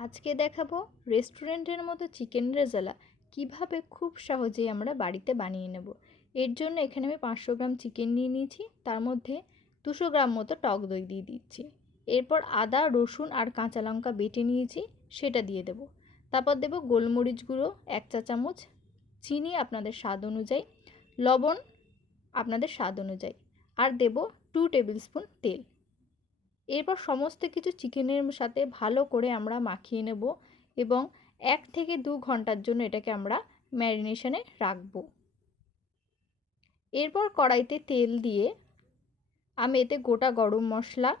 আজকে দেখাবো রেস্টুরেন্টের মতো চিকেন রেজালা কিভাবে খুব সহজেই আমরা বাড়িতে বানিয়ে নেব। এর জন্য এখানে আমি 500 গ্রাম চিকেন নিয়ে নিয়েছি, তার মধ্যে 200 গ্রাম মতো টক দই দিয়ে দিচ্ছি। এরপর আদা রসুন আর কাঁচা লঙ্কা বেটে নিয়েছি, সেটা দিয়ে দেব। তারপর দেব গোলমরিচ গুঁড়ো 1 চা চামচ, চিনি আপনাদের স্বাদ অনুযায়ী, লবণ আপনাদের স্বাদ অনুযায়ী, আর দেব 2 টেবিল স্পুন তেল। এরপর সমস্ত কিছু চিকেনের সাথে ভালো করে আমরা মাখিয়ে নেব এবং 1 থেকে 2 ঘন্টার জন্য এটাকে আমরা ম্যারিনেশনে রাখব। এরপর কড়াইতে তেল দিয়ে আমি এতে গোটা গরম মশলা,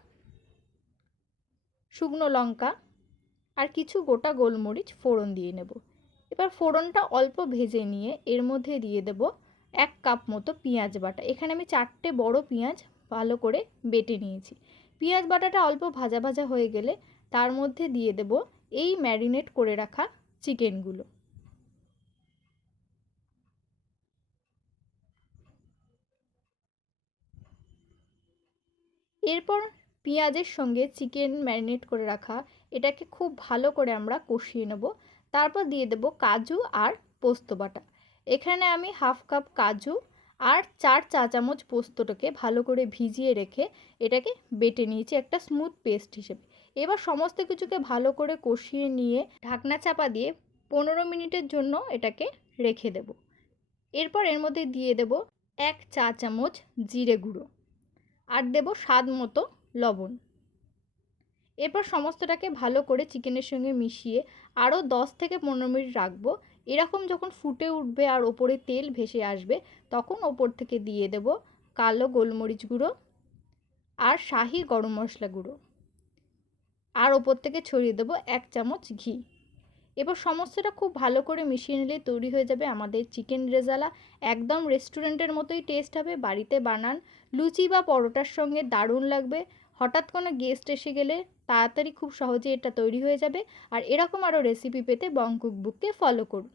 শুকনো লঙ্কা আর কিছু গোটা গোলমরিচ ফোড়ন দিয়ে নেব। এবার ফোড়নটা অল্প ভেজে নিয়ে এর মধ্যে দিয়ে দেব 1 কাপ মতো পেঁয়াজ বাটা। এখানে আমি 4টে বড় পেঁয়াজ ভালো করে বেটে নিয়েছি। পেঁয়াজ বাটাটা অল্প ভাজা ভাজা হয়ে গেলে তার মধ্যে দিয়ে দেব এই ম্যারিনেট করে রাখা চিকেনগুলো। এরপর পেঁয়াজের সঙ্গে চিকেন ম্যারিনেট করে রাখা এটাকে খুব ভালো করে আমরা কষিয়ে নেব। তারপর দিয়ে দেব কাজু আর পোস্ত বাটা। এখানে আমি 1/2 কাপ কাজু আর 4 চা চামচ পোস্তটাকে ভালো করে ভিজিয়ে রেখে এটাকে বেটে নিয়েছি একটা স্মুথ পেস্ট হিসেবে। এবার সমস্ত কিছুকে ভালো করে কষিয়ে নিয়ে ঢাকনা চাপা দিয়ে 15 মিনিটের জন্য এটাকে রেখে দেব। এরপর এর মধ্যে দিয়ে দেব 1 চা চামচ জিরে গুঁড়ো আর দেব স্বাদ মতো লবণ। এরপর সমস্তটাকে ভালো করে চিকেনের সঙ্গে মিশিয়ে আরও 10 থেকে 15 মিনিট রাখবো। এরকম যখন ফুটে উঠবে আর ওপরে তেল ভেসে আসবে তখন ওপর থেকে দিয়ে দেব কালো গোলমরিচ গুঁড়ো আর শাহি গরম মশলা গুঁড়ো, আর ওপর থেকে ছড়িয়ে দেব 1 চামচ ঘি। এবার সমস্তটা খুব ভালো করে মিশিয়ে নিলে তৈরি হয়ে যাবে আমাদের চিকেন রেজালা। একদম রেস্টুরেন্টের মতোই টেস্ট হবে। বাড়িতে বানান, লুচি বা পরোটার সঙ্গে দারুণ লাগবে। হঠাৎ কোনো গেস্ট এসে গেলে তাড়াতাড়ি খুব সহজে এটা তৈরি হয়ে যাবে। আর এরকম আরও রেসিপি পেতে বং কুকবুককে ফলো করুন।